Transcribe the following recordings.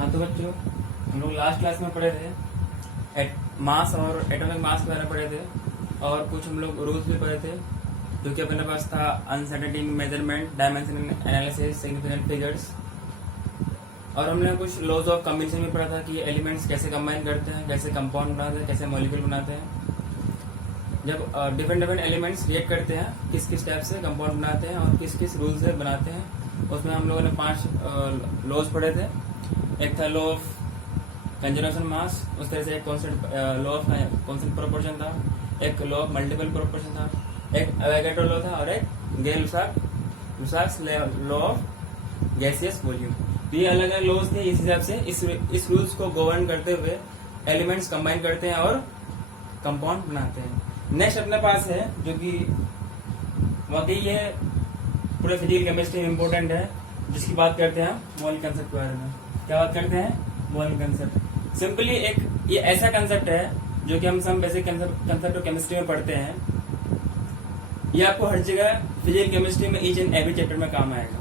हाँ तो बच्चों, हम लोग लास्ट क्लास में पढ़े थे मास और एटॉमिक मास के बारे में पढ़े थे, और कुछ हम लोग रूल्स भी पढ़े थे जो कि अपने पास था uncertainty measurement, dimension analysis, significant figures, और हमने कुछ लॉज ऑफ कॉम्बिनेशन भी पढ़ा था कि एलिमेंट्स कैसे कंबाइन करते हैं, कैसे कंपाउंड बनाते हैं, कैसे मॉलिक्यूल बनाते हैं। जब डिफरेंट डिफरेंट एलिमेंट्स रिएक्ट करते हैं किस किस टाइप से कंपाउंड बनाते हैं और किस किस रूल से बनाते हैं, उसमें हम लोगों ने 5 लॉज पढ़े थे। एक था लॉ ऑफ कंजर्वेशन मास, उस तरह से एक लॉ ऑफ कॉन्स्टेंट प्रोपोर्शन था, एक लॉ ऑफ मल्टीपल प्रोपोर्शन था, एक अवोगाड्रो लॉ था, और एक गेल-लुसाक्स लॉ ऑफ गैसियस वॉल्यूम। तो ये अलग अलग लॉज थे। इस हिसाब से इस रूल्स को गवर्न करते हुए एलिमेंट्स कंबाइन करते हैं और कंपाउंड बनाते हैं। नेक्स्ट अपने पास है जो कि वाकई ये पूरे फिजिकल केमिस्ट्री में इम्पोर्टेंट है, जिसकी बात करते हैं मोल कंसेप्ट के बारे में। क्या बात करते हैं? मोल कंसेप्ट। सिंपली एक ये ऐसा कंसेप्ट है जो कि हम सब बेसिक कंसेप्ट ऑफ केमिस्ट्री में पढ़ते हैं। ये आपको हर जगह फिजिकल केमिस्ट्री में ईच एंड एवरी चैप्टर में काम आएगा।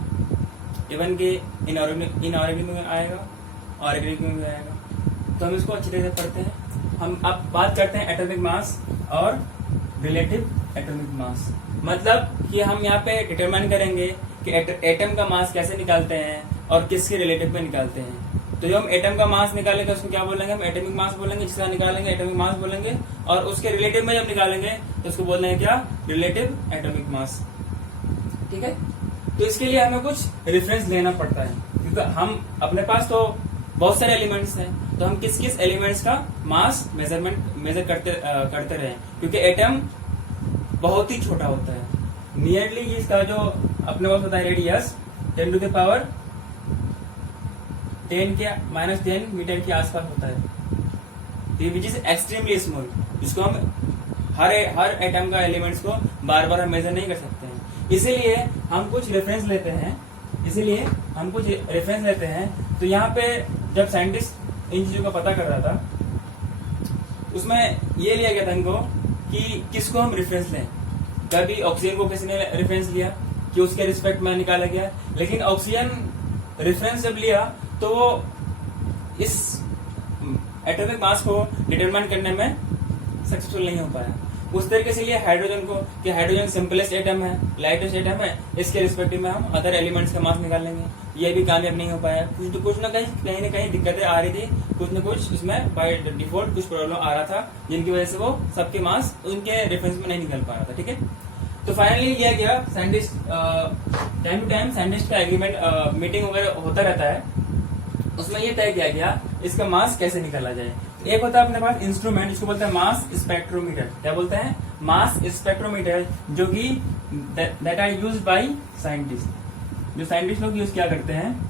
इवन कि इनऑर्गेनिक में आएगा, ऑर्गेनिक में भी आएगा। तो हम इसको अच्छी तरह से पढ़ते हैं। हम अब बात करते हैं एटॉमिक मास और रिलेटिव एटॉमिक मास। मतलब कि हम यहाँ पे डिटरमाइन करेंगे कि एटम का मास कैसे निकालते हैं और किसके रिलेटिव में निकालते हैं। तो जो हम एटम का मास निकालेंगे उसको क्या बोलेंगे? हम एटॉमिक मास बोलेंगे। जिसका निकालेंगे एटॉमिक मास बोलेंगे, और उसके रिलेटिव में जब निकालेंगे तो उसको बोलेंगे क्या? Relative atomic mass. ठीक है। तो इसके लिए हमें कुछ रेफरेंस लेना पड़ता है, क्योंकि हम अपने पास तो बहुत सारे एलिमेंट्स हैं, तो हम किस किस एलिमेंट्स का मास मेजर करते रहे, क्योंकि एटम बहुत ही छोटा होता है। नियरली इसका जो अपने पास होता है रेडियस 10 टू द पावर 10 के -10 मीटर के आसपास होता है, विच इज एक्सट्रीमली स्मॉल, जिसको हम हर एटम का एलिमेंट्स को बार बार हम मेजर नहीं कर सकते हैं। इसीलिए हम कुछ रेफरेंस लेते हैं। तो यहाँ पे जब साइंटिस्ट इन चीजों का पता कर रहा था, उसमें ये लिया गया था इनको कि किसको हम रेफरेंस लें। कभी ऑक्सीजन को किसी ने रेफरेंस लिया कि उसके रिस्पेक्ट में निकाला गया, लेकिन ऑक्सीजन रेफरेंस जब लिया तो वो इस एटॉमिक मास को डिटरमाइन करने में सक्सेसफुल नहीं हो पाया। उस तरीके से लिया हाइड्रोजन को कि हाइड्रोजन सिंपलेस्ट एटम है, लाइटेस्ट एटम है, इसके रिस्पेक्टिव में हम अदर एलिमेंट्स का मास निकालेंगे। ये भी कामयाब नहीं हो पाया। कुछ ना कहीं दिक्कतें आ रही थी, कुछ न कुछ इसमें बाय डिफॉल्ट कुछ प्रॉब्लम आ रहा था, जिनकी वजह से वो सबके मास उनके रेफरेंस में नहीं निकल पा रहा था। ठीक है। तो फाइनली लिया गया scientist, time to time scientist का एग्रीमेंट मीटिंग वगैरह होता रहता है, उसमें ये तय किया गया इसका मास कैसे निकाला जाए। एक होता है अपने पास इंस्ट्रूमेंट, जिसको बोलते हैं मास स्पेक्ट्रोमीटर। क्या बोलते हैं? मास स्पेक्ट्रोमीटर, जो कि that are used by scientist, जो साइंटिस्ट लोग यूज क्या करते हैं।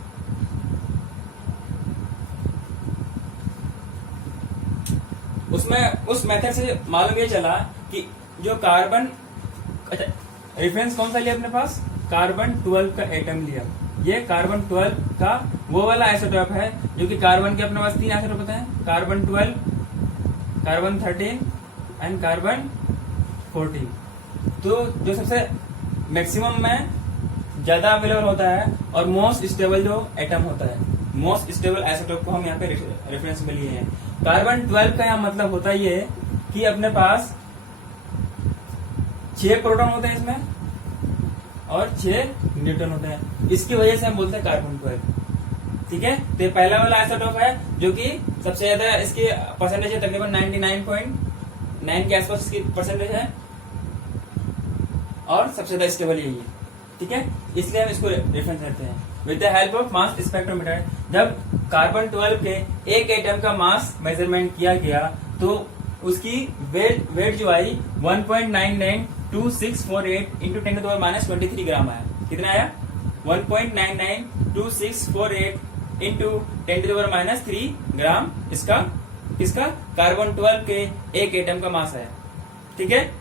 उसमें उस मेथड से मालूम ये चला कि जो कार्बन, अच्छा रेफरेंस कौन सा लिया अपने पास? कार्बन 12 का एटम लिया। ये कार्बन 12 का वो वाला आइसोटोप है जो कि कार्बन के अपने पास 3 आइसोटोप होते हैं, कार्बन 12, कार्बन 13 एंड कार्बन 14। तो जो सबसे मैक्सिमम में ज्यादा अवेलेबल होता है और मोस्ट स्टेबल जो एटम होता है, मोस्ट स्टेबल आइसोटोप को हम यहाँ पे रेफरेंस में लिए हैं। कार्बन 12 का यहाँ मतलब होता है ये कि अपने पास 6 प्रोटॉन होते हैं इसमें और 6 न्यूट्रॉन होते हैं। इसकी वजह से हम बोलते हैं कार्बन 12। ठीक है। तो ये पहला वाला आइसोटोप है जो कि सबसे ज्यादा इसकी परसेंटेज है, तकरीबन 99.9 के आसपास इसकी परसेंटेज है, और सबसे ज्यादा स्टेबल यही है। ठीक है। इसलिए हम इसको रेफरेंस लेते हैं with the help of mass spectrometer. जब कार्बन 12 के एक एटम का मास मेजरमेंट किया गया तो उसकी वेट जो आई 1.992648 इंटू 10 to the power -23 ग्राम आया। कितना आया? 1.992648 इंटू 10 to the power -3 ग्राम इसका कार्बन 12 के एक एटम का मास आया। ठीक है।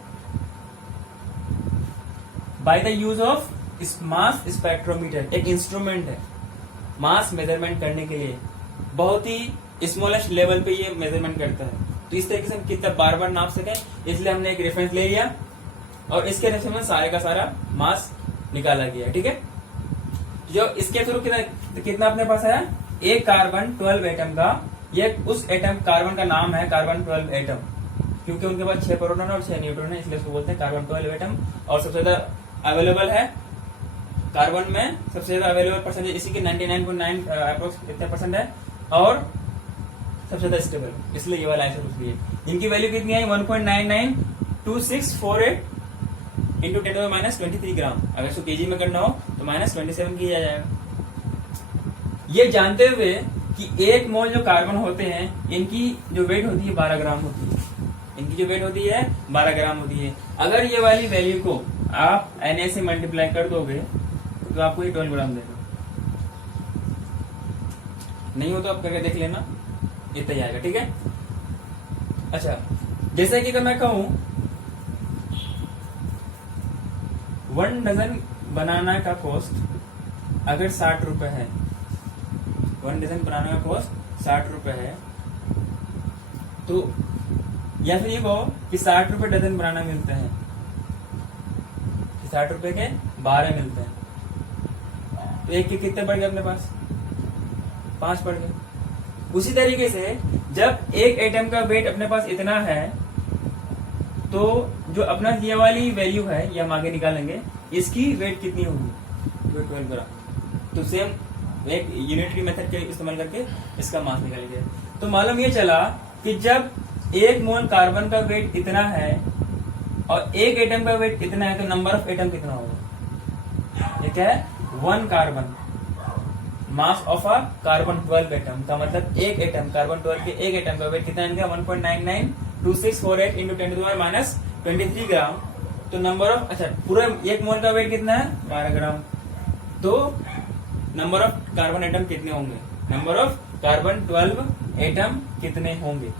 By the use of mass spectrometer, एक इंस्ट्रूमेंट है मास मेजरमेंट करने के लिए, बहुत ही स्मॉलेस्ट लेवल पे ये मेजरमेंट करता है। तो इस तरीके से हम कितना बार बार नाप सके, इसलिए हमने एक रेफरेंस ले लिया और इसके रेफरेंस में सारे का सारा मास निकाला गया। ठीक है। जो इसके थ्रू कितना अपने पास आया एक कार्बन 12 एटम का, ये उस एटम कार्बन का नाम है कार्बन 12 एटम, क्योंकि उनके पास 6 प्रोटॉन और 6 न्यूट्रॉन है, इसलिए उसको बोलते हैं कार्बन 12 एटम। और सबसे ज्यादा अवेलेबल है कार्बन में, सबसे ज्यादा अवेलेबल परसेंटेज इसी की 99.9 अप्रोक्स इतने परसेंट है, और सबसे ज्यादा स्टेबल, इसलिए ये वाला आंसर उसकी है। इनकी वैल्यू कितनी आई 1.992648 इंटू 10⁻23 ग्राम। अगर इसको केजी में करना हो तो -27 किया जाएगा। ये जानते हुए कि एक मोल जो कार्बन होते हैं इनकी जो वेट होती है 12 ग्राम होती है, इनकी जो वेट होती है 12 ग्राम होती है। अगर ये वाली वैल्यू को आप Na से मल्टीप्लाई कर दोगे तो आपको ये 12 ग्राम देगा। नहीं हो तो आप करके देख लेना, इतना ही आएगा। ठीक है। अच्छा, जैसे कि अगर मैं कहूं 1 डजन बनाना का कॉस्ट अगर 60 रुपए है, 1 डजन बनाना का कॉस्ट 60 रुपए है, तो या फिर ये कहो कि 60 रुपए डजन बनाना मिलते हैं, 60 रुपए के 12 मिलते हैं, तो एक के कितने पड़ गए अपने पास? 5 पड़ गए। उसी तरीके से जब एक एटम का वेट अपने पास इतना है, तो जो अपना ये वाली वैल्यू है ये हम आगे निकालेंगे, इसकी वेट कितनी होगी? 12 ग्राम। तो सेम एक यूनिटरी मेथड के इस्तेमाल करके इसका मास निकालिए। तो मालूम ये चला कि जब एक मोल कार्बन का वेट इतना है और एक एटम का वेट इतना है, तो नंबर ऑफ एटम कितना होगा? ये क्या है? 1 carbon, mass of a carbon 12 atom का मतलब एक एटम, कार्बन 12 के एक एटम का वेट कितना है? 1.992648 इंटू 10⁻23 ग्राम। तो नंबर ऑफ, अच्छा पूरा एक मोल का वेट कितना है? 12 ग्राम। तो नंबर ऑफ कार्बन एटम कितने होंगे? नंबर ऑफ कार्बन 12 एटम कितने होंगे?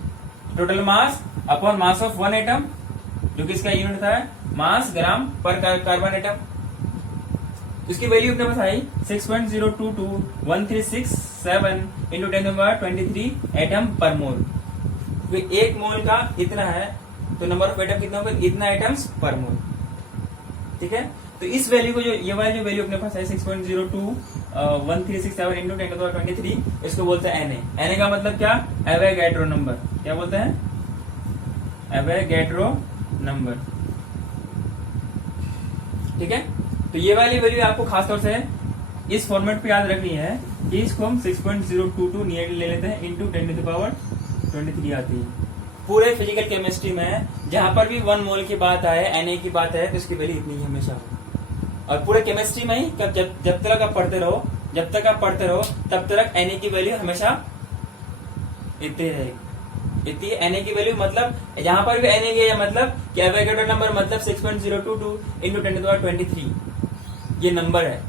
Total mass upon mass of 1 atom, जो कि इसका यूनिट था मास ग्राम पर कार्बन एटम। इसकी वैल्यू अपने पास आई 6.022136 इंटू 10⁻23 एटम पर मोल। तो एक मोल का इतना है, तो नंबर ऑफ एटम कितना होगा? इतना एटम्स पर मोल। ठीक है। तो इस वैल्यू को, जो ये वाली जो वैल्यू अपने पास है 6.021367 इंटू 10⁻23, इसको बोलते हैं Na। Na का मतलब क्या? Avogadro number. क्या बोलते हैं? Avogadro number. ठीक है। तो ये वाली वैल्यू आपको खासतौर से इस फॉर्मेट पे याद रखनी है कि इसको हम 6.022 नियर ले लेते हैं इंटू 10⁻23 आती है। पूरे फिजिकल केमिस्ट्री में जहां पर भी 1 मोल की बात आए, Na की बात है, तो इसकी वैल्यू इतनी ही हमेशा हो। और पूरे केमिस्ट्री में ही जब तक आप पढ़ते रहो, तब तक Na की वैल्यू हमेशा इतनी रहेगी। इतनी Na की वैल्यू मतलब जहां पर भी Na लिया मतलब कि एवोगैड्रो नंबर मतलब 6.022 इंटू 10⁻23 ये नंबर है,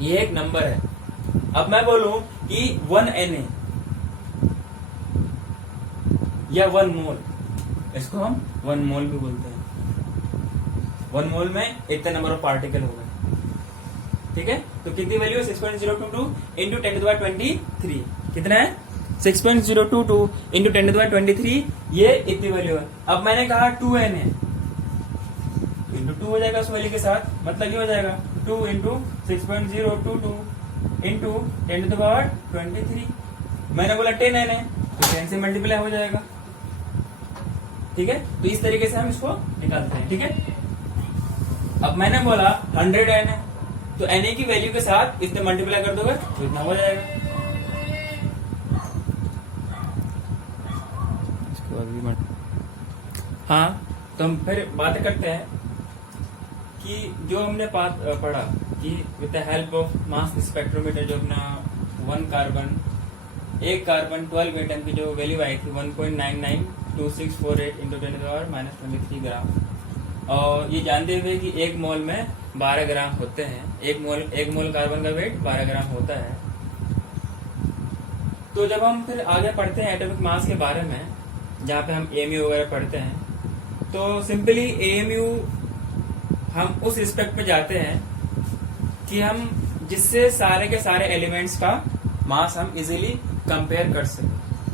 ये एक नंबर है। अब मैं बोलूं कि 1 Na या 1 मोल, इसको हम 1 मोल भी बोलते हैं। 1 मोल में इतने नंबर ऑफ पार्टिकल हो गए। ठीक है। तो कितनी वैल्यू है? 6.022 इंटू 10⁻23। कितना है? 6.022 इंटू 10⁻23, ये इतनी वैल्यू है। अब मैंने कहा 2 Na इंटू 2 हो जाएगा उस वैल्यू के साथ, मतलब ये हो जाएगा 2 इंटू 6.022 इंटू 10⁻23। मैंने बोला 10 Na, तो 10 से मल्टीप्लाई हो जाएगा। ठीक है। तो इस तरीके से हम इसको निकालते हैं। ठीक है। अब मैंने बोला 100 Na, तो Na की वैल्यू के साथ इससे मल्टीप्लाई कर दोगे तो इतना हो जाएगा। इसको अभी हाँ, तो हम फिर बात करते हैं कि जो हमने पढ़ा कि with the help of mass spectrometer, जो अपना 1 कार्बन, एक कार्बन 12 एटम की जो वैल्यू आई थी 1.992648 इंटू 10⁻23 ग्राम, और ये जानते हुए कि एक मोल में 12 ग्राम होते हैं, एक मोल कार्बन का वेट 12 ग्राम होता है। तो जब हम फिर आगे पढ़ते हैं एटॉमिक मास के बारे में, जहाँ पे हम AMU वगैरह पढ़ते हैं, तो सिंपली AMU हम उस रिस्पेक्ट पे जाते हैं कि हम जिससे सारे के सारे एलिमेंट्स का मास हम इजीली कंपेयर कर सकें,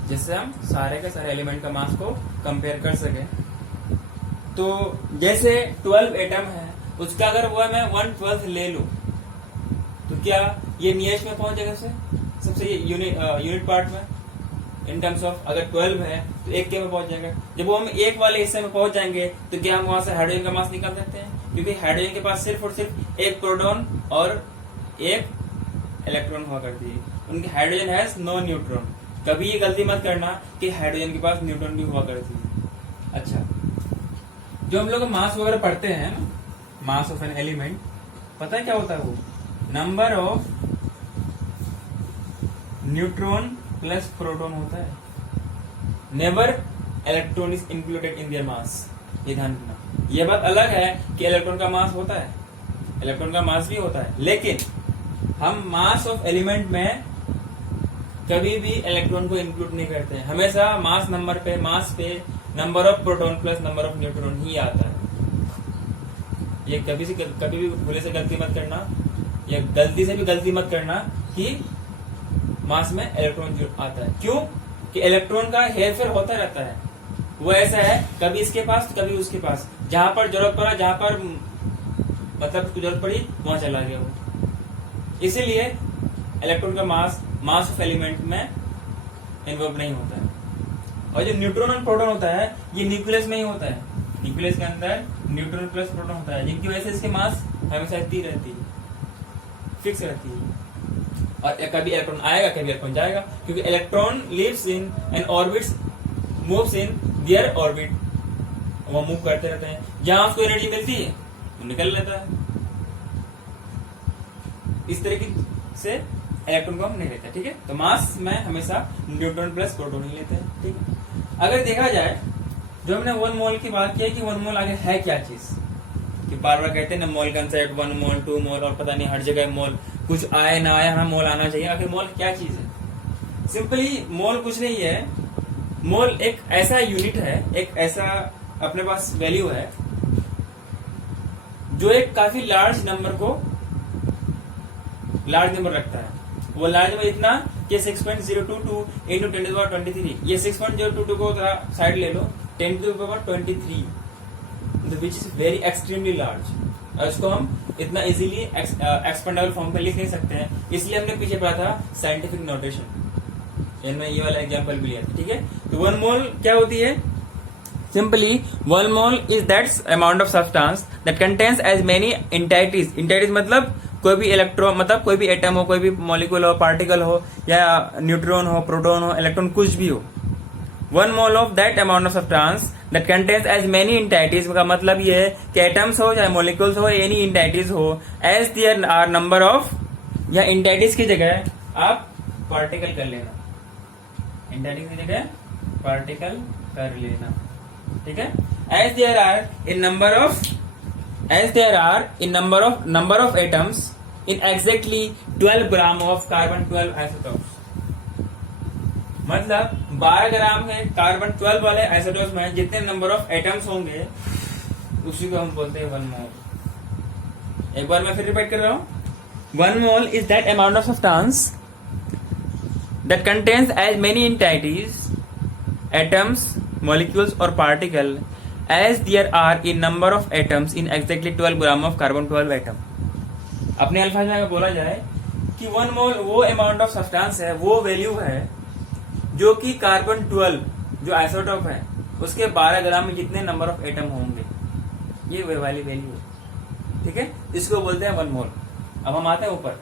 जिससे हम सारे के सारे एलिमेंट का मास को कंपेयर कर सकें। तो जैसे 12 एटम है, उसका अगर वो मैं 1/12 ले लूं, तो क्या ये नियरेस्ट में पहुंच जाएगा सबसे यूनिट पार्ट में इन टर्म्स ऑफ, अगर 12 है तो 1 के में पहुंच जाएगा। जब वो हम 1 वाले हिस्से में पहुंच जाएंगे तो क्या हम वहां से हाइड्रोजन का मास निकाल सकते हैं, क्योंकि हाइड्रोजन के पास सिर्फ और सिर्फ 1 प्रोटॉन और 1 इलेक्ट्रॉन हुआ करती है। उनके हाइड्रोजन हैज नो न्यूट्रॉन। कभी ये गलती मत करना कि हाइड्रोजन के पास न्यूट्रॉन भी हुआ करती है। अच्छा, जो हम लोग मास वगैरह पढ़ते हैं ना, मास ऑफ एन एलिमेंट, पता है क्या होता है वो? Number of neutron plus proton होता है। Never electron is included in their mass. ये ध्यान रखना। ये बात अलग है कि इलेक्ट्रॉन का मास होता है, इलेक्ट्रॉन का मास भी होता है, लेकिन हम मास ऑफ एलिमेंट में कभी भी इलेक्ट्रॉन को इंक्लूड नहीं करते हैं। हमेशा मास पे number of proton plus number of neutron ही आता है। ये कभी भी भूले से गलती मत करना, या गलती से भी गलती मत करना कि मास में इलेक्ट्रॉन आता है। क्यों? कि इलेक्ट्रॉन का हेरफेर होता रहता है। वो ऐसा है, कभी इसके पास कभी उसके पास, जहां पर जरूरत पड़ा, जहां पर मतलब उसको जरूरत पड़ी वहां चला गया वो। इसीलिए इलेक्ट्रॉन का मास ऑफ एलिमेंट में इन्वॉल्व नहीं होता है। और जो न्यूट्रॉन और प्रोटॉन होता है ये न्यूक्लियस में ही होता है। न्यूक्लियस के अंदर न्यूट्रॉन प्लस प्रोटॉन होता है, जिनकी वजह से इसके मास हमेशा स्थिर रहती है, फिक्स रहती है। और कभी इलेक्ट्रॉन आएगा कभी इलेक्ट्रॉन जाएगा, क्योंकि electron lives in and orbits moves in their orbit. वो मूव करते रहते हैं, जहां उसको एनर्जी मिलती है वो निकल लेता है। इस तरीके से इलेक्ट्रॉन को हम नहीं लेते, ठीक है। तो मास में हमेशा न्यूट्रॉन प्लस प्रोटॉन ही लेते हैं, ठीक है। अगर देखा जाए, जो हमने 1 मोल की बात की है कि 1 मोल आगे है क्या चीज, कि बार बार कहते हैं ना मोल कंसेप्ट, 1 मोल 2 मोल और पता नहीं हर जगह मोल, कुछ आए ना आए हमें मोल आना चाहिए। आखिर मोल क्या चीज है? सिंपली मोल कुछ नहीं है। मोल एक ऐसा यूनिट है, एक ऐसा अपने पास वैल्यू है जो एक काफी लार्ज नंबर रखता है। वो लार्ज नंबर इतना कि 6.022 इंटू 10⁻23। ये 6.022 को साइड ले लो, 10⁻23, which is very extremely large. और इसको हम इतना इजीली एक्सपेंडेबल फॉर्म पे लिख नहीं सकते हैं, इसलिए हमने पीछे पढ़ा था साइंटिफिक नोटेशन। इनमें ये वाला एग्जांपल भी लिया था, ठीक है। तो 1 मोल क्या होती है? Simply 1 mole is that amount of substance that contains as many entities. Entities मतलब कोई भी इलेक्ट्रॉन, मतलब कोई भी एटम हो, कोई भी मॉलिक्यूल हो, पार्टिकल हो, या न्यूट्रॉन हो, प्रोटॉन हो, इलेक्ट्रॉन कुछ भी हो। 1 mole of that amount of substance that contains as many entities का मतलब ये है कि एटम्स हो, चाहे मॉलिक्यूल्स हो, एनी इंटाइटीज हो, as there are number of, या इंटाइटीज की जगह आप पार्टिकल कर लेना, इंटाइटीज की जगह पार्टिकल कर लेना, ठीक है। As there are in number of atoms in exactly 12 gram of carbon 12 isotopes। मतलब 12 ग्राम है कार्बन 12 वाले आइसोटोप्स में जितने नंबर ऑफ एटम्स होंगे उसी को हम बोलते हैं 1 मोल। एक बार मैं फिर रिपीट कर रहा हूं। 1 mole is that amount of substance that contains as many entities, atoms, molecules और particle as there are in number of atoms in exactly 12 gram of carbon 12 atom। अपने अल्फाज में अगर बोला जाए कि 1 मोल वो अमाउंट ऑफ सब्सटेंस है, वो वैल्यू है जो कि कार्बन 12 जो आइसोटोप है उसके 12 ग्राम में जितने नंबर ऑफ एटम होंगे, ये वे वाली वैल्यू है, ठीक है। इसको बोलते हैं 1 मोल। अब हम आते हैं ऊपर,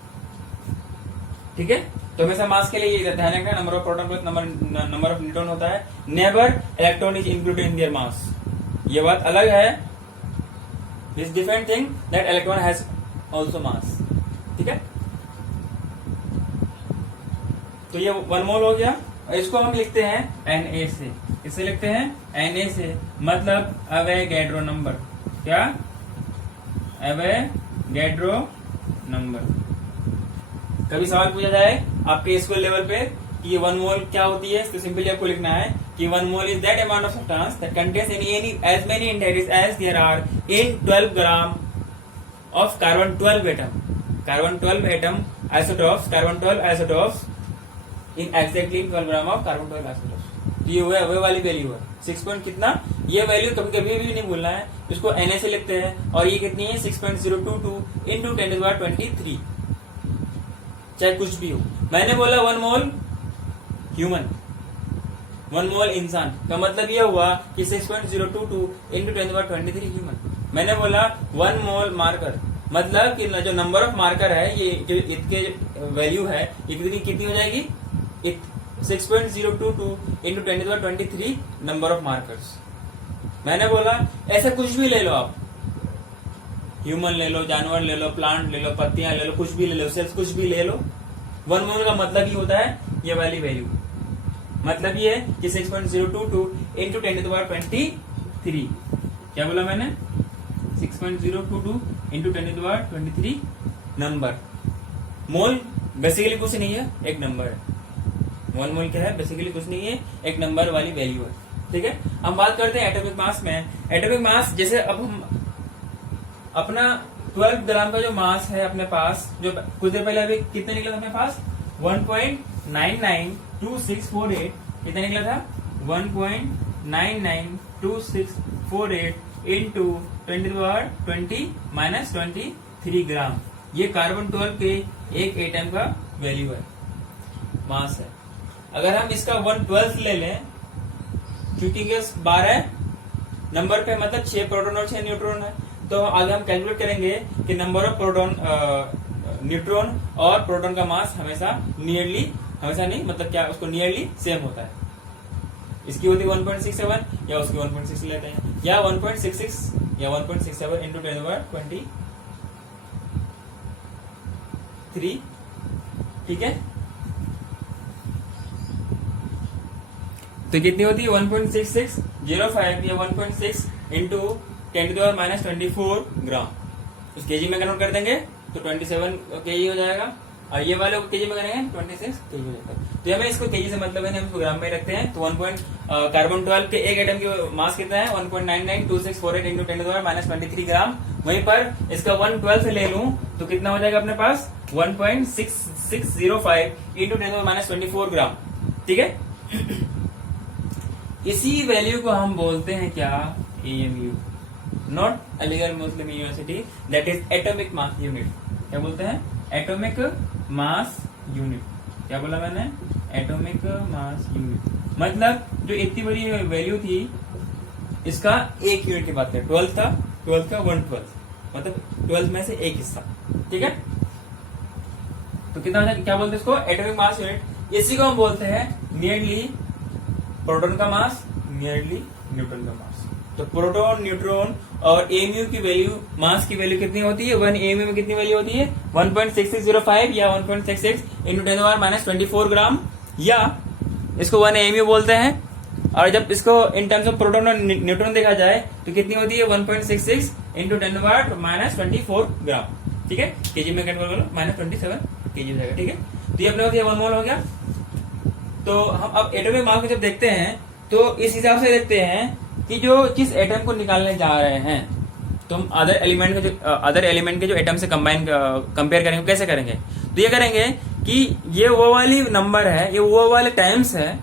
ठीक है। तो हमेशा मास के लिए ये ध्यान रखना, number of proton plus number of neutron होता है। Never electron is included in their mass. ये बात अलग है, this different thing that electron has also mass, ठीक है। तो ये 1 मोल हो गया। और इसको हम लिखते हैं Na से। इसे लिखते हैं Na से, मतलब अवोगाड्रो नंबर। क्या? Avogadro number. कभी सवाल पूछा जाए आपके स्कूल लेवल पे कि ये 1 मोल क्या होती है, तो सिंपली आपको लिखना है कि 1 mole is that amount of substance that contains as many entities as there are in 12 gram of carbon 12 atom. Carbon 12 atom isotopes, carbon 12 isotopes in exactly 12 gram of carbon 12 isotopes. तो ये वो वाली value है 6 point कितना। ये value कभी कभी भी नहीं भूलना है, इसको Na से लिखते हैं। और ये कितनी है? 6.022 इंटू 10⁻23। चाहे कुछ भी हो। मैंने बोला 1 मोल ह्यूमन, 1 मोल इंसान का मतलब यह हुआ कि 6.022 इंटू 10⁻23 ह्यूमन। मैंने बोला 1 मोल मार्कर, मतलब कि जो नंबर ऑफ मार्कर है, ये जो इसके वैल्यू है, ये कितनी हो जाएगी, 6.022 इंटू 10⁻23 नंबर ऑफ मार्कर्स। मैंने बोला ऐसा कुछ भी ले लो आप, ह्यूमन ले लो, जानवर ले लो, प्लांट ले लो, पत्तियां ले लो, कुछ भी ले लो, सेल्स कुछ भी ले लो, 1 मोल का मतलब ही होता है ये वाली वैल्यू। मतलब ये है कि 6.022 इंटू 10⁻23, क्या बोला मैंने, 6.022 इंटू 10⁻23 नंबर। मोल बेसिकली कुछ नहीं है, एक नंबर है। 1 मोल क्या है, बेसिकली कुछ नहीं है, एक नंबर वाली वैल्यू है। ठीक है, हम बात करते हैं एटॉमिक मास में। एटॉमिक मास जैसे अब हम अपना 12 ग्राम का जो मास है अपने पास, जो कुछ देर पहले अभी कितने निकला था अपने पास, 1.992648, कितना निकला था, 1.992648 इंटू 10⁻20⁻23 ग्राम। ये कार्बन 12 के एक एटम का वैल्यू है, मास है। अगर हम इसका 1/12 ले लें, क्योंकि ये 12 नंबर पे मतलब 6 प्रोटॉन और 6 न्यूट्रॉन है, तो आगे हम कैलकुलेट करेंगे कि नंबर ऑफ प्रोटॉन, न्यूट्रॉन और प्रोटॉन का मास हमेशा नहीं, मतलब क्या, उसको नियरली सेम होता है। इसकी होती है 1.67 या उसकी 1.6 लेते हैं, या 1.66 या 1.67 इंटू 10⁻23। ठीक है, तो कितनी होती है, 1.6605 या 1.6 इंटू 10⁻24 ग्राम। इस केजी में कन्वर्ट कर देंगे तो 27 केजी हो जाएगा, और ये वाले केजी में करेंगे 26 केजी हो जाता है। तो हमें इसको केजी से मतलब है, हम इसको ग्राम में रखते हैं। तो कार्बन 12 के एक एटम की मास कितना है, 1.992648 इंटू 10⁻23 ग्राम। वहीं पर इसका 1/12 ले लूं तो कितना हो जाएगा अपने पास, 1.6605 इंटू 10⁻24 ग्राम। ठीक है, इसी वैल्यू को हम बोलते हैं क्या, AMU, not Aligarh Muslim university, that is atomic mass unit. क्या बोलते हैं, एटॉमिक मास यूनिट। क्या बोला मैंने, एटॉमिक मास यूनिट। मतलब जो इतनी बड़ी वैल्यू थी, इसका एक यूनिट की बात करें, 12 था, 12 का 1/12, मतलब 12 में से एक हिस्सा। ठीक है, तो कितना हो जाएगा, क्या बोलते हैं इसको, एटॉमिक मास यूनिट। इसी को हम बोलते हैं नियरली प्रोटॉन का मास, नियरली न्यूट्रॉन का मास। तो प्रोटॉन, न्यूट्रॉन और एमयू की वैल्यू, मास की वैल्यू कितनी होती है, 1 एमयू में कितनी वैल्यू होती है, 1.6605 या 1.66 इंटू 10⁻24 ग्राम, या इसको 1 एमयू बोलते हैं। और जब इसको इन टर्म्स ऑफ प्रोटॉन और न्यूट्रॉन देखा जाए तो कितनी होती है, 1.66 इंटू 10⁻24 ग्राम। ठीक है, केजी में कन्वर्ट करो, -27 केजी हो जाएगा। ठीक है, तो ये अपने 1 मोल हो गया। तो हम अब एटॉमिक मास को जब देखते हैं तो इस हिसाब से देखते हैं कि जो जिस एटम को निकालने जा रहे हैं, तो हम अदर एलिमेंट के जो एटम से कंपेयर करेंगे, कैसे करेंगे, तो ये करेंगे कि ये वो वाली नंबर है, ये वो वाले टाइम्स है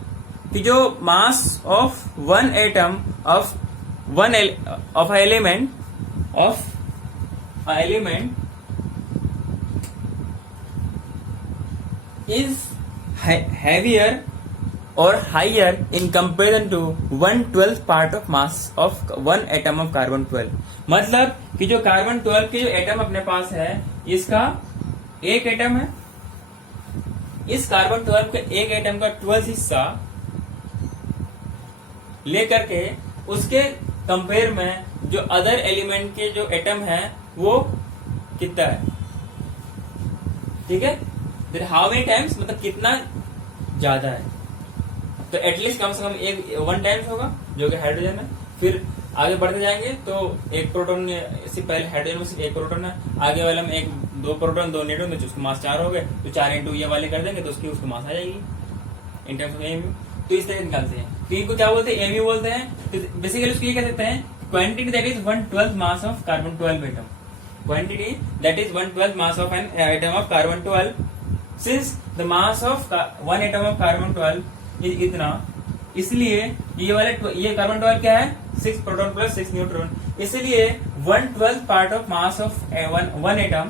कि जो mass of one atom of element is heavier or higher in comparison to 1/12 part of mass of one atom of carbon 12। मतलब कि जो कार्बन 12 के जो एटम अपने पास है, इसका एक एटम है, इस कार्बन 12 के एक एटम का 12 हिस्सा लेकर के उसके कंपेयर में जो अदर एलिमेंट के जो एटम है वो कितना है। ठीक है, हाउ मेनी टाइम्स, मतलब कितना ज्यादा है, तो एटलीस्ट कम से कम 1 टाइम्स होगा, जो कि हाइड्रोजन है। फिर आगे बढ़ते जाएंगे तो एक प्रोटॉन, इससे पहले हाइड्रोजन में सिर्फ एक प्रोटॉन है, आगे वाले में 2 प्रोटॉन 2 न्यूट्रॉन, तो उसको मास 4 हो गए, तो 4 इंटू ये वाले कर देंगे तो उसको मास आ जाएगी इन टर्म्स ऑफ एमयू। तो इस तरह निकालते हैं। तो इनको क्या बोलते हैं, एमयू बोलते हैं। तो बेसिकली उसको ये कह सकते हैं, quantity that is 1/12 mass of carbon 12 atom, quantity that is 1/12 mass of an atom of carbon 12। Since the mass of one atom of carbon 12 is इतना, इसलिए ये कार्बन 12 क्या है, 6 प्रोटॉन प्लस 6 न्यूट्रॉन, इसलिए 1/12 part of mass of one atom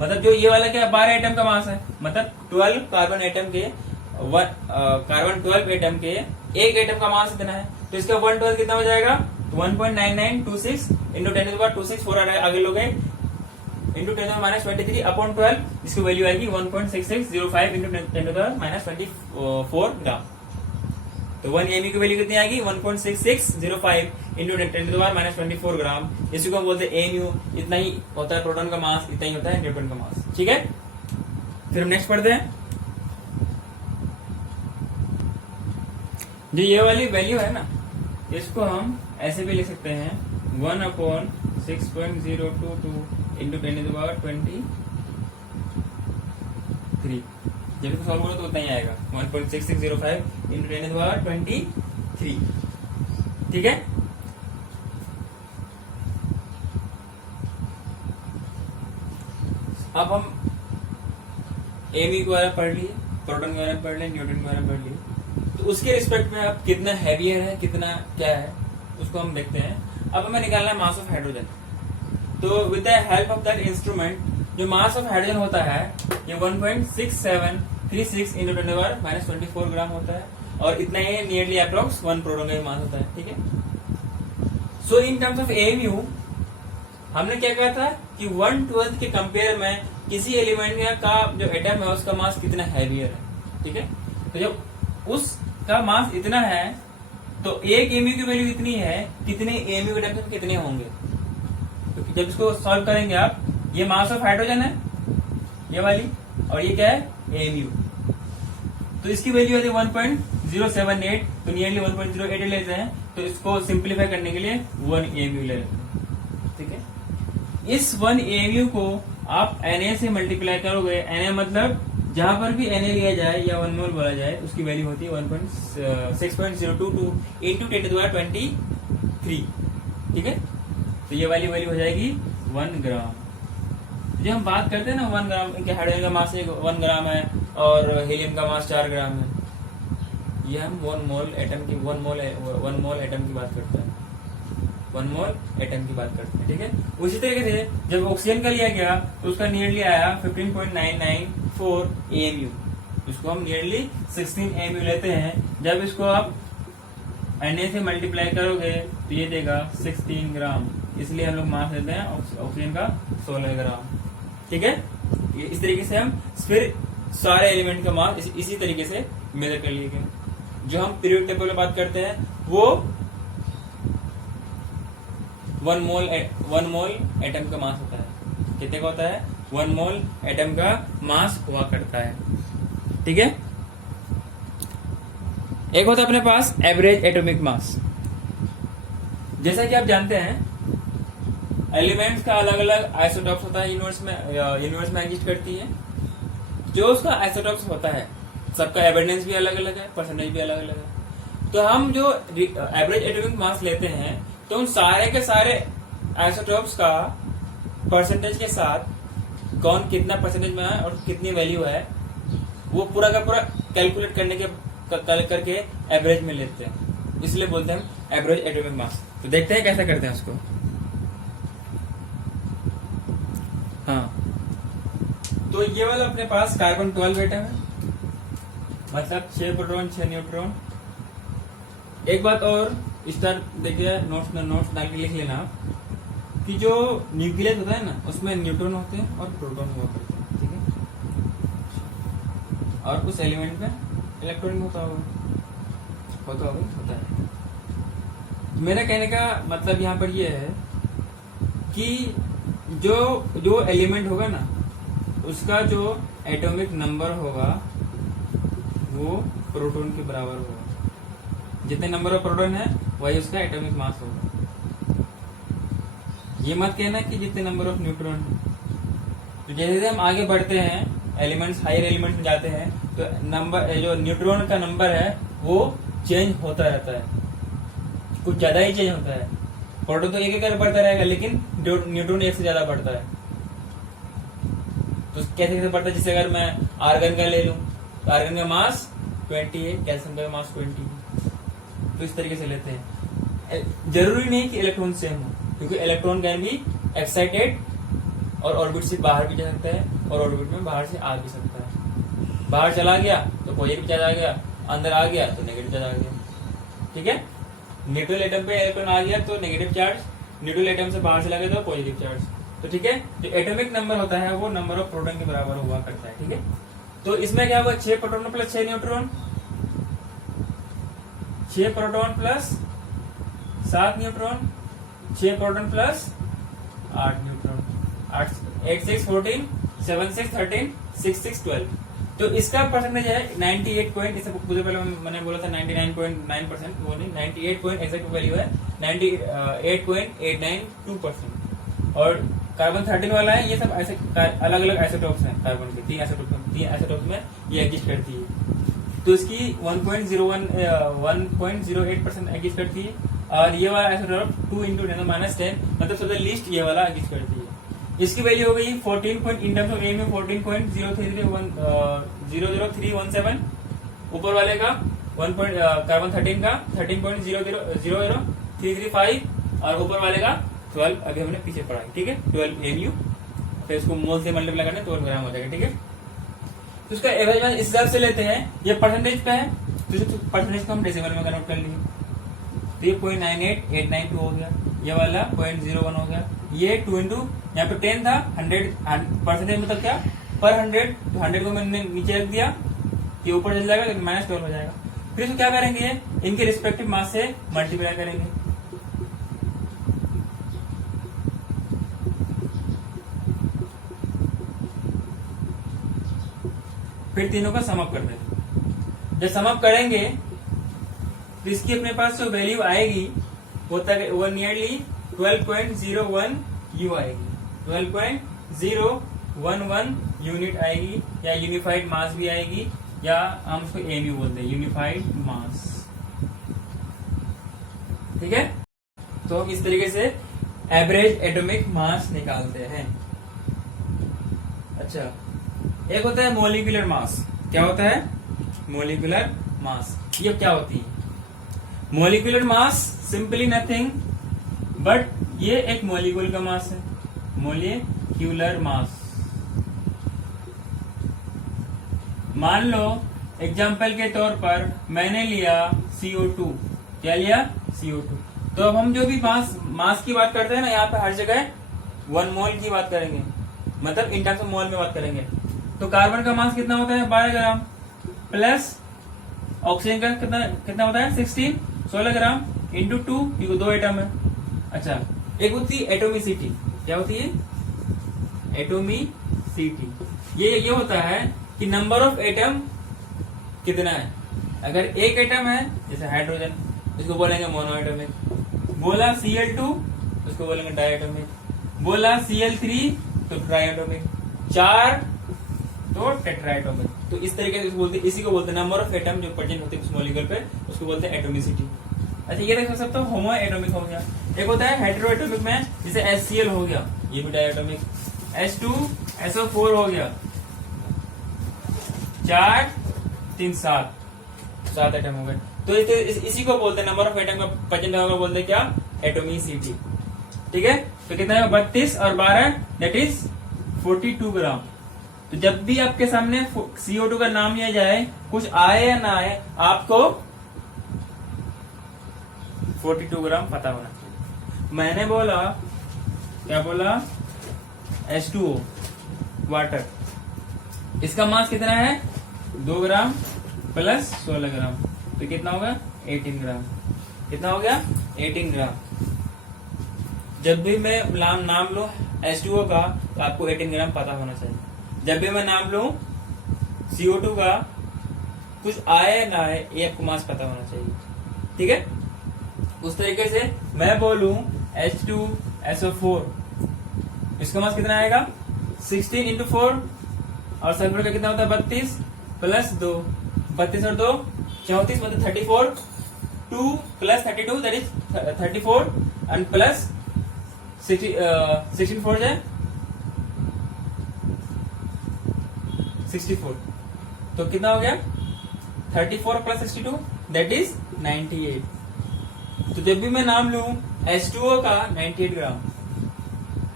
मतलब जो ये वाला क्या 12 एटम का मास है, मतलब 12 कार्बन एटम के कार्बन 12 एटम के एक एटम का मास इतना है, तो इसका 1/12 कितना हो जाएगा 1.9926 इंटू 10⁻²6 4 आगे लोग इंटू 10⁻23 अपॉन 12, जिसकी वैल्यू आएगी 1.6605 इंटू 10⁻24 ग्राम। तो 1 एमयू की वैल्यू कितनी आएगी 1.6605 इंटू 10⁻24 ग्राम। इसी को हम बोलते हैं एमयू। इतना ही होता है प्रोटॉन का मास, इतना ही होता है न्यूट्रॉन का मास। ठीक है, फिर हम नेक्स्ट पढ़ते हैं। जो ये वाली वैल्यू है ना, इसको हम ऐसे भी लिख सकते हैं 1/6.022 इंटू 10⁻23। जब इसको सॉल्व करो तो उतना ही आएगा 1.6605 इंटू 10⁻23। ठीक है, अब हम एमी के बारे में पढ़ लिए, प्रोटॉन के बारे में पढ़ लिए, न्यूट्रॉन के बारे में पढ़ लिए, तो उसके रिस्पेक्ट में अब कितना हैवियर है, कितना क्या है, उसको हम देखते हैं। अब हमें निकालना है मास ऑफ हाइड्रोजन। तो with the help of that instrument, जो मास ऑफ हाइड्रोजन होता है ये 1.6736 इंटू 10⁻24 ग्राम होता है, और इतना ही नियरली अप्रोक्स 1 प्रोटॉन का मास होता है। ठीक है, सो इन टर्म्स ऑफ एमयू हमने क्या कहा था कि 1/12 के कंपेयर में किसी एलिमेंट का जो एटम है उसका मास कितना हैवियर है। ठीक है, तो जब उसका मास इतना है तो एक एमयू की वैल्यू इतनी है, कितने एमयू एटम कितने होंगे। तो जब इसको सॉल्व करेंगे आप, ये मास ऑफ हाइड्रोजन है ये वाली, और ये क्या है एमयू, तो इसकी वैल्यू है 1.078, तो नियरली 1.08 लेते हैं। तो इसको सिंप्लीफाई करने के लिए 1 एमयू ले लेते हैं। ठीक है, इस 1 एमयू को आप Na से मल्टीप्लाई करोगे। Na मतलब जहां पर भी Na लिया जाए या 1 मोल बोला जाए, उसकी वैल्यू होती है 1.6.022 इंटू 10⁻23। ठीक है, तो ये वाली वैल्यू हो जाएगी 1 ग्राम। जो हम बात करते हैं ना 1 ग्राम के हाइड्रोजन का मास 1 ग्राम है और हीलियम का मास 4 ग्राम है, ये हम 1 मोल एटम की बात करते हैं, 1 मोल एटम की बात करते हैं। ठीक है, उसी तरीके से जब ऑक्सीजन का लिया गया तो उसका नियरली आया 15.994 एमयू, इसको हम नियरली 16 एमयू लेते हैं। जब इसको आप Na से मल्टीप्लाई करोगे तो ये देगा 16 ग्राम, इसलिए हम लोग मास लेते हैं ऑक्सीजन का 16 ग्राम। ठीक है, इस तरीके से हम फिर सारे एलिमेंट का मास इसी तरीके से मेजर कर लिए गए। जो हम पीरियड टेबल में बात करते हैं वो 1 मोल एटम का मास होता है। कितने का होता है 1 मोल एटम का मास हुआ करता है। ठीक है, एक होता है अपने पास एवरेज एटॉमिक मास। जैसा कि आप जानते हैं एलिमेंट्स का अलग अलग आइसोटॉप्स होता है, यूनिवर्स में एग्जिस्ट करती है। जो उसका आइसोटॉप्स होता है सबका एविडेंस भी अलग अलग है, परसेंटेज भी अलग अलग है। तो हम जो एवरेज एटॉमिक मास लेते हैं तो उन सारे के सारे आइसोटॉप्स का परसेंटेज के साथ कौन कितना परसेंटेज में है और कितनी वैल्यू है वो पूरा का पूरा कैलकुलेट करके एवरेज में लेते हैं, इसलिए बोलते हैं हम एवरेज एटॉमिक मास। तो देखते हैं कैसे करते हैं उसको। हाँ, तो ये वाला अपने पास कार्बन 12 एटम है, मतलब 6 प्रोटॉन 6 न्यूट्रॉन। एक बात और स्टार देखिए, नोट्स डाल के लिख लेना कि जो न्यूक्लियस होता है ना उसमें न्यूट्रॉन होते हैं और प्रोटॉन हुआ करते हैं। ठीक है, और उस एलिमेंट में इलेक्ट्रॉन होता है। मेरा कहने का मतलब यहाँ पर ये है कि जो एलिमेंट होगा ना उसका जो एटॉमिक नंबर होगा वो प्रोटॉन के बराबर होगा। जितने नंबर ऑफ प्रोटॉन है वही उसका एटॉमिक मास होगा। ये मत कहना कि जितने नंबर ऑफ न्यूट्रॉन है। तो जैसे हम आगे बढ़ते हैं एलिमेंट्स हायर एलिमेंट्स में जाते हैं तो नंबर जो न्यूट्रॉन का नंबर है वो चेंज होता रहता है, कुछ ज्यादा ही चेंज होता है। प्रोटॉन तो एक बढ़ता रहेगा लेकिन न्यूट्रॉन एक से ज्यादा बढ़ता है। तो कैसे बढ़ता है, जैसे अगर मैं आर्गन का ले लूं तो आर्गन का मास 20 है, कैल्शियम का मास 20 है। तो इस तरीके से लेते हैं। जरूरी नहीं कि इलेक्ट्रॉन सेम हो, क्योंकि इलेक्ट्रॉन कैन बी एक्साइटेड और ऑर्बिट से बाहर भी जा सकता है और ऑर्बिट में बाहर से आ भी सकता है। बाहर चला गया तो पॉजिटिव चार्ज आ गया, अंदर आ गया तो नेगेटिव चार्ज आ गया। ठीक है, न्यूट्रल एटम पे इलेक्ट्रॉन आ गया तो नेगेटिव चार्ज, न्यूट्रल एटम से बाहर चला गया तो पॉजिटिव चार्ज। तो ठीक है, जो एटॉमिक नंबर होता है वो नंबर ऑफ प्रोटॉन के बराबर हुआ करता है। ठीक है, तो इसमें क्या हुआ, 6 proton plus 6 neutron, 6 proton plus 7 neutron, 6 proton plus 8 neutron, 8 6 14, 7 6 13, 6 6 12। तो इसका परसेंटेज है 98 पॉइंट, इससे मुझे पहले मैंने बोला था 99.9%, वो नहीं 98 पॉइंट एक्जैक्ट वैल्यू है 98.892%। और कार्बन 13 वाला है, ये सब ऐसे अलग अलग आइसोटॉप्स हैं कार्बन के, 3 आइसोटॉप्स में ये एग्जिस्ट करती है। तो इसकी 1.08% एग्जिस्ट करती है, और ये वाला आइसोटॉप 2 × 10⁻⁻, मतलब सबसे लीस्ट ये वाला एग्जिस्ट करती है। इसकी वैल्यू हो गई 14 इन टर्म्स ऑफ ए में 14.00317, ऊपर वाले का कार्बन 13 का 13.0000335, और ऊपर वाले का 12, अभी हमने पीछे पढ़ा है। ठीक है, 12 mu, फिर इसको मोल से मल्टीप्लाई करना 12 ग्राम हो जाएगा। ठीक है, तो इसका एवरेज इस हिसाब से लेते हैं, ये परसेंटेज पे है तो परसेंटेज को हम डेसिमल में कन्वर्ट कर लेंगे। तो ये 0.98892 हो गया, ये वाला 0.01 हो गया, ये 2 × यहाँ पे 10 था, 100 परसेंटेज मतलब क्या पर 100, तो 100 को मैंने नीचे रख दिया, ये ऊपर चल जाएगा लेकिन -12 हो जाएगा। फिर इसको क्या करेंगे, इनके रिस्पेक्टिव मास से मल्टीप्लाई करेंगे। फिर तीनों का सम अप कर देंगे। जब सम अप करेंगे तो इसकी अपने पास जो वैल्यू आएगी वो नियरली 12.01 U आएगी, 12.011 यूनिट आएगी, या यूनिफाइड मास भी आएगी, या हम उसको एमयू बोलते हैं, यूनिफाइड मास। ठीक है, तो इस तरीके से एवरेज एटॉमिक मास निकालते हैं। अच्छा, एक होता है मोलिकुलर मास। क्या होता है मोलिकुलर मास? ये क्या होती है molecular mass? Simply nothing but ये एक मोलिक्यूल का मास है, मोलिक्यूलर मास। मान लो एग्जाम्पल के तौर पर मैंने लिया CO2। क्या लिया? CO2। तो अब हम जो भी मास की बात करते हैं ना, यहाँ पे हर जगह 1 मोल की बात करेंगे, मतलब इन टर्म्स ऑफ मोल में बात करेंगे। तो कार्बन का मास कितना होता है? 12 ग्राम, प्लस ऑक्सीजन का कितना होता है? 16 ग्राम इंटू 2, क्योंकि 2 एटम है। अच्छा, एक होती है एटोमिसिटी। क्या होती है? एटोमिसिटी। ये होता है कि नंबर ऑफ एटम कितना है। अगर एक एटम है, जैसे हाइड्रोजन, इसको बोलेंगे मोनोएटॉमिक। बोला Cl2, इसको बोलेंगे डायएटॉमिक। बोला Cl3 तो ट्राइएटॉमिक। 4 तो टेट्राएटॉमिक। तो इस तरीके से बोलते, इसी को बोलते हैं नंबर ऑफ एटम जो प्रेजेंट होते हैं उस मॉलिक्यूल पे, उसको बोलते हैं एटोमिसिटी। अच्छा, ये देख सकते हो होमो एटॉमिक हो गया। एक होता है हेटेरोएटॉमिक में, जैसे HCl हो गया, ये भी डायएटॉमिक। H2SO4 हो गया, 4 3 7 एटम हो गए। तो इसी को बोलते हैं नंबर ऑफ एटम का प्रेजेंट होगा, बोलते हैं क्या? एटोमिसिटी। ठीक है, तो कितना है? 32 और 12 दैट इज 42 ग्राम। तो जब भी आपके सामने CO2 का नाम लिया जाए, कुछ आए या ना आए, आपको 42 ग्राम पता होना चाहिए। मैंने बोला, क्या बोला? H2O वाटर, इसका मास कितना है? 2 ग्राम प्लस 16 ग्राम, तो कितना होगा? 18 ग्राम। कितना हो गया? 18 ग्राम। जब भी मैं नाम लूं H2O का, तो आपको 18 ग्राम पता होना चाहिए। जब भी मैं नाम लूं CO2 का, कुछ आए ना आए, ये आपको मास पता होना चाहिए। ठीक है, उस तरीके से मैं बोलूं H2SO4, इसका मास कितना आएगा? 16 × 4, और सल्फर का कितना होता है? 32 प्लस 2, 32 और 2 34, मतलब 34। 2 plus 32 that is 34, and plus 16 4 जाए 64, तो कितना हो गया? 34 प्लस 62 दैट इज 98। तो जब भी मैं नाम लूं H2O का 98 ग्राम,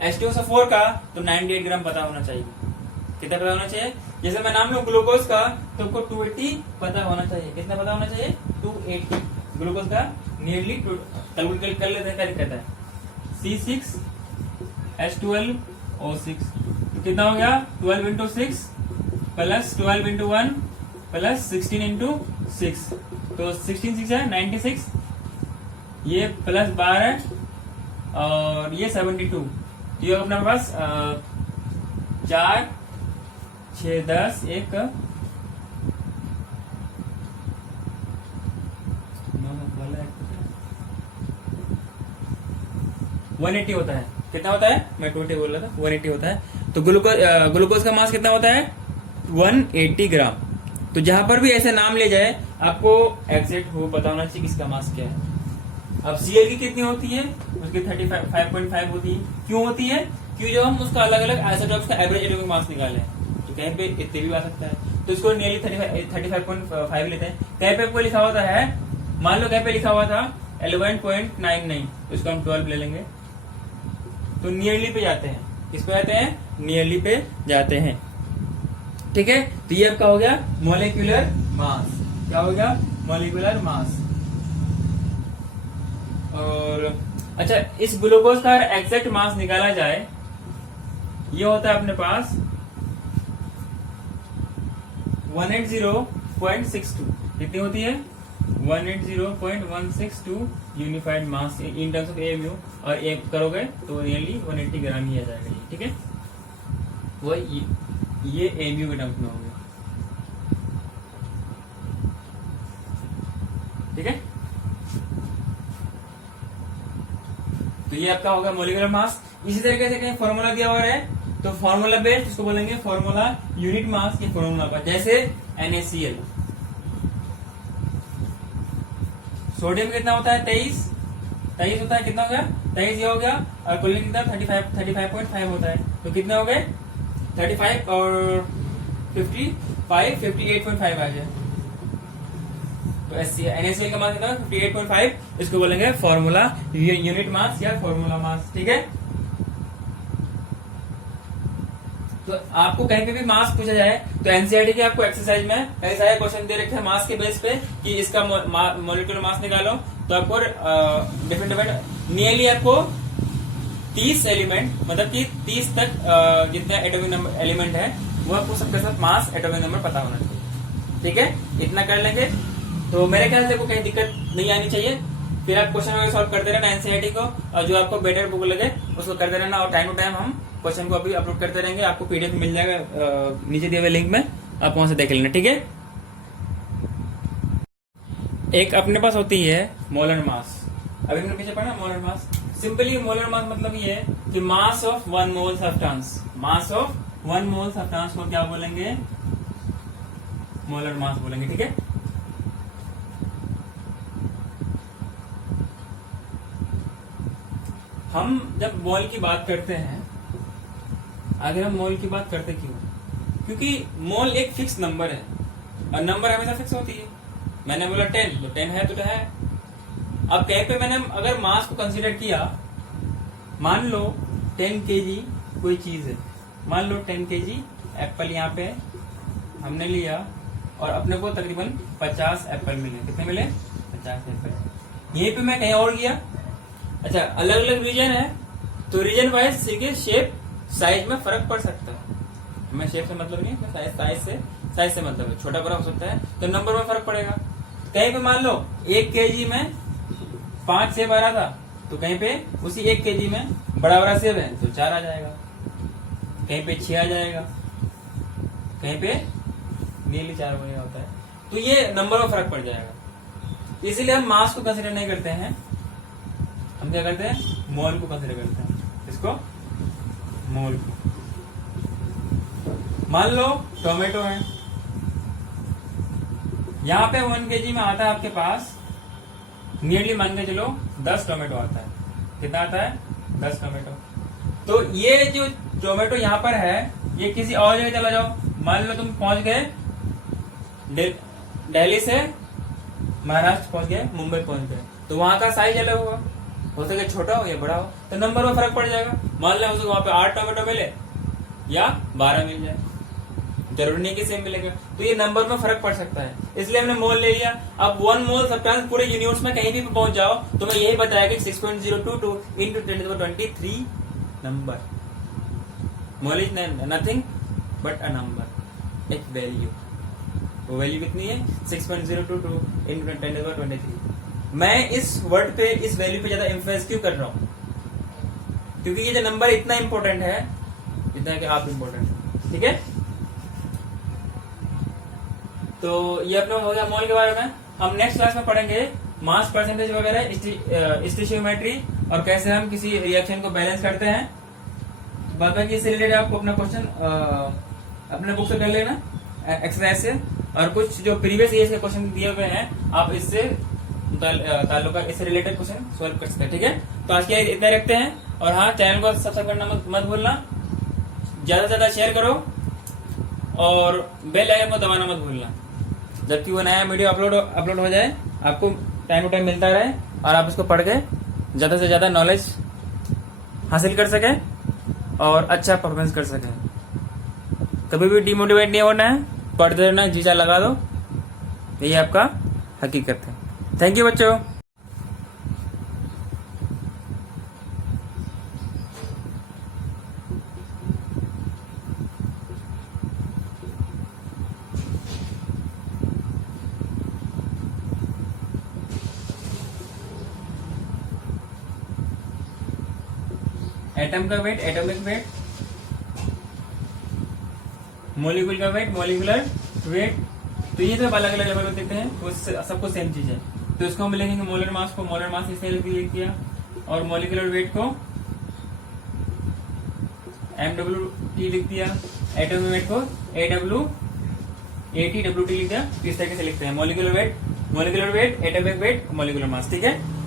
H2SO4 का तो 98 ग्राम पता होना चाहिए। कितना पता होना चाहिए? जैसे मैं नाम लूं ग्लूकोज का तो आपको 280 पता होना चाहिए। कितना पता होना चाहिए? 280 ग्लूकोज का नियरली कैलकुलेट कर लेते हैं। क्या दिक्कत है? C6H12O6 तो कितना हो गया? 12 into 6 plus 12 into 1 plus 16 into 6 तो 16 6 है 96, ये प्लस 12 और ये 72। तो ये अपने पास 4 6 10 1 180 होता है। कितना होता है? मैं 280 बोल रहा था, 180 होता है। तो ग्लूकोज का मास कितना होता है? 180 ग्राम। तो जहां पर भी ऐसे नाम ले जाए आपको एग्जैक्ट हो पता होना चाहिए किसका मास क्या है। अब Cl की कितनी होती है? उसकी 35.5 होती है। क्यों होती है? क्यों जब हम उसका अलग अलग आइसोटॉप्स का एवरेज एटॉमिक मास निकाले तो कहीं पे इतने भी आ सकता है, तो इसको नियरली 35.5 लेते हैं। कहीं पे आपको लिखा होता है, मान लो कहीं पे लिखा हुआ था 11.99, तो इसको हम 12 ले लेंगे तो नियरली पे जाते हैं। किस पे जाते हैं? नियरली पे जाते हैं। ठीक है, तो ये आपका हो गया मॉलिक्यूलर मास। क्या हो गया? Molecular mass. और अच्छा, इस ग्लूकोज का एग्जैक्ट मास निकाला जाए, ये होता है अपने पास 180.62। कितनी होती है? 180.162 unified mass in terms of MU, और एक करोगे तो रियली 180 ग्राम ही आ जाएगा ये। ठीक है, वो ये एमयू के टर्म्स में हो गया। ठीक है, तो ये आपका होगा मॉलिक्यूलर मास। इसी तरीके से कहीं फॉर्मूला दिया हुआ है तो फॉर्मूला बेस्ड इसको बोलेंगे फॉर्मूला यूनिट मास के फॉर्मूला का। जैसे NaCl, सोडियम कितना होता है? 23 होता है। कितना हो गया? 23 ये हो गया। और क्लोरीन कितना? 35.5 होता है। तो कितने हो गए? 35 और 55 58.5 आ गया। तो NaCl का मास कितना? 58.5। इसको बोलेंगे फॉर्मूला यूनिट मास या फॉर्मूला मास। ठीक है, तो आपको कहीं पे भी मास पूछा जाए तो एनसीईआरटी के आपको एक्सरसाइज में कई सारे क्वेश्चन दे रखे हैं मास के बेस पे कि इसका मॉलिक्यूलर मास निकालो। तो आपको डिफरेंट नियरली आपको 30 एलिमेंट, मतलब कि 30 तक जितने एटॉमिक नंबर एलिमेंट है वो आपको सबके साथ मास एटॉमिक नंबर पता होना चाहिए। ठीक है, इतना कर लेंगे तो मेरे ख्याल से आपको कहीं दिक्कत नहीं आनी चाहिए। फिर आप क्वेश्चन वगैरह सॉल्व करते रहना एनसीईआरटी को, और जो आपको बेटर बुक लगे उसको करते रहना। और टाइम टू टाइम हम क्वेश्चन को अभी अपलोड करते रहेंगे। आपको पीडीएफ मिल जाएगा नीचे दिए हुए लिंक में, आप वहां से देख लेना। ठीक है, एक अपने पास होती है मोलर मास। अभी हमने पीछे पढ़ा molar mass. Simply molar mass मतलब ये है कि mass of 1 mole substance. Mass of 1 mole substance को क्या बोलेंगे? मोलर मास बोलेंगे। ठीक है, हम जब मोल की बात करते हैं, अगर हम मोल की बात करते क्यों? क्योंकि मोल एक फिक्स नंबर है और नंबर हमेशा फिक्स होती है। मैंने बोला 10 तो 10 है तो है। अब कहीं पे मैंने अगर मास को कंसीडर किया, मान लो 10 kg कोई चीज है, मान लो 10 kg एप्पल यहाँ पे हमने लिया और अपने को तकरीबन 50 एप्पल मिले। कितने मिले? 50 एप्पल। यहीं पे मैं कहीं और गया, अच्छा अलग अलग रीजन है तो रीजन वाइज सीखे शेप साइज में फर्क पड़ सकता है। हमें शेप से मतलब नहीं, साइज से मतलब है, छोटा बड़ा हो सकता है तो नंबर में फर्क पड़ेगा। कहीं पे मान लो 1 kg में 5 सेब आ रहा था तो कहीं पे उसी 1 kg में बड़ा बड़ा सेब है तो 4 आ जाएगा, कहीं पे 6 आ जाएगा, कहीं पे नीली 4 वगैरह होता है। तो ये नंबर में फर्क पड़ जाएगा। इसीलिए हम मास को कंसिडर नहीं करते हैं, हम क्या करते हैं? मोल को कंसिडर करते हैं। इसको मोल को। मान लो टोमेटो है, यहाँ पे 1 kg में आता है आपके पास नियरली मान के चलो 10 टोमेटो आता है। कितना आता है? 10 टोमेटो। तो ये जो टोमेटो यहाँ पर है ये किसी और जगह चला जाओ, मान लो तुम पहुंच गए दिल्ली से महाराष्ट्र पहुंच गए, मुंबई पहुंच गए, तो वहां का साइज अलग होगा, हो सके छोटा हो या बड़ा हो। तो नंबर में फर्क पड़ जाएगा। मान लें उसको वहां पे 8 टोमेटो मिले या 12 मिल जाए, जरूरी नहीं कि सेम मिलेगा। तो ये नंबर में फर्क पड़ सकता है, इसलिए हमने मोल ले लिया। अब 1 मोल सब्सटेंस पूरे यूनिवर्स में कहीं भी पहुंच जाओ तो मैं यही बताया कि 6.022 into 10⁻23 number. Mole is nothing but a number, एक वैल्यू। वो वैल्यू कितनी है? 6.022 इंटू 10⁻23। मैं इस वर्ड पे, इस वैल्यू पे ज्यादा एम्फेसाइज क्यों कर रहा हूं? क्योंकि ये जो नंबर इतना इंपॉर्टेंट है जितना कि आप इंपॉर्टेंट है। ठीक है, तो ये अपना हो गया मोल के बारे में। हम नेक्स्ट क्लास में पढ़ेंगे मास परसेंटेज वगैरह, स्टोइचियोमेट्री और कैसे हम किसी रिएक्शन को बैलेंस करते हैं। बाकी इससे रिलेटेड आपको अपना क्वेश्चन अपने बुक से कर लेना एक्सरसाइज से, और कुछ जो प्रीवियस ईयर के क्वेश्चन दिए हुए हैं आप इससे ताल्लुका, इससे रिलेटेड क्वेश्चन सोल्व कर सकते हैं। ठीक है, तो आज के इतना रखते हैं। और हाँ, चैनल को सब्सक्राइब करना मत भूलना, ज्यादा से ज्यादा शेयर करो और बेल आइकन को दबाना मत भूलना, जबकि वो नया वीडियो अपलोड हो जाए आपको टाइम टू टाइम मिलता रहे और आप इसको पढ़ के ज्यादा से ज्यादा नॉलेज हासिल कर सके और अच्छा परफॉर्मेंस कर सके। कभी भी डिमोटिवेट नहीं होना है, पढ़ते रहना, जीजा लगा दो, यही आपका हकीकत है। थैंक यू बच्चों। एटम का वेट, एटॉमिक वेट, मॉलिक्यूल का वेट, मॉलिक्यूलर वेट, तो ये सब अलग अलग लेवल में देते हैं, तो सबको सेम चीज है। तो इसको हम लिखेंगे मोलर मास को मोलर मास इसे लिख दिया, और मॉलिक्यूलर वेट को MWT लिख दिया, एटॉमिक वेट को AWT लिख दिया। इस तरीके से लिखते हैं molecular weight, atomic weight, molecular mass. ठीक है।